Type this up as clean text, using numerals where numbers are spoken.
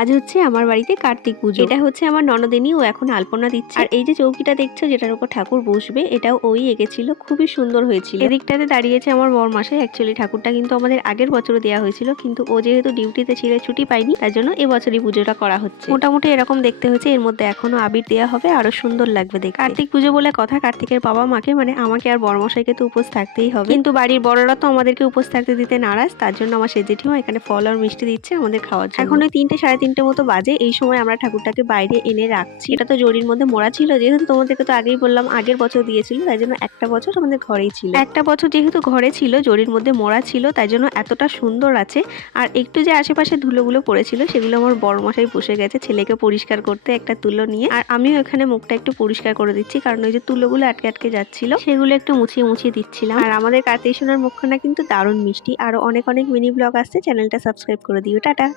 আজ হচ্ছে আমার বাড়িতে কার্তিক পুজো। এটা হচ্ছে আমার ননদিনী, ও এখন আলপনা দিচ্ছে। আর এই যে চৌকিটা দেখছো যেটার উপর ঠাকুর বসবে, এটাও ওই এঁকেছিল, খুবই সুন্দর হয়েছিল। এদিকটাতে দাঁড়িয়েছে আমার বরমশাই। অ্যাকচুয়ালি ঠাকুরটা কিন্তু আমাদের আগের বছরও দেওয়া হয়েছিল, কিন্তু ও যেহেতু ডিউটিতে ছিল, ছুটি পাইনি, তার জন্য এবছরই পুজোটা করা হচ্ছে। মোটামুটি এরকম দেখতে হয়েছে। এর মধ্যে এখনো আবির দেওয়া হবে, আরো সুন্দর লাগবে দেখতে। কার্তিক পুজো বলে কথা, কার্তিকের বাবা মাকে মানে আমাকে আর বরমশাইকে তো উপোস থাকতেই হবে, কিন্তু বাড়ির বড়রা তো আমাদেরকে উপোস থাকতে দিতে নারাজ। তার জন্য আমার সে জেঠিমা এখানে ফল আর মিষ্টি দিচ্ছে আমাদের খাওয়ার জন্য। এখন ওই 3টে সাড়ে 3টে মতো বাজে। এই সময় আমরা ঠাকুরটাকে বাইরে এনে রাখছি। এটা তো জরির মধ্যে মোড়া ছিল, যেহেতু তোমাদেরকে তো আগেই বললাম আগের বছর দিয়েছিল, তাই জন্য একটা বছর আমাদের ঘরেই ছিল। একটা বছর যেহেতু ঘরে ছিল, জরির মধ্যে মোড়া ছিল, তাই জন্য এতটা সুন্দর আছে। আর একটু যে আশেপাশে ধুলোগুলো পড়েছিল, সেগুলো আমার বড়মশাই বসে গেছে ছেলেকে পরিষ্কার করতে একটা তুলো নিয়ে। আর আমিও এখানে মুখটা একটু পরিষ্কার করে দিচ্ছি, কারণ ওই যে তুলোগুলো আটকে আটকে যাচ্ছিল, সেগুলো একটু মুছিয়ে মুছিয়ে দিচ্ছিলাম। আর আমাদের কার্তিক সোনার মুখখানা কিন্তু দারুণ মিষ্টি। আরো অনেক অনেক মিনি ব্লগ আসছে, চ্যানেলটা সাবস্ক্রাইব করে দিও। টাটা।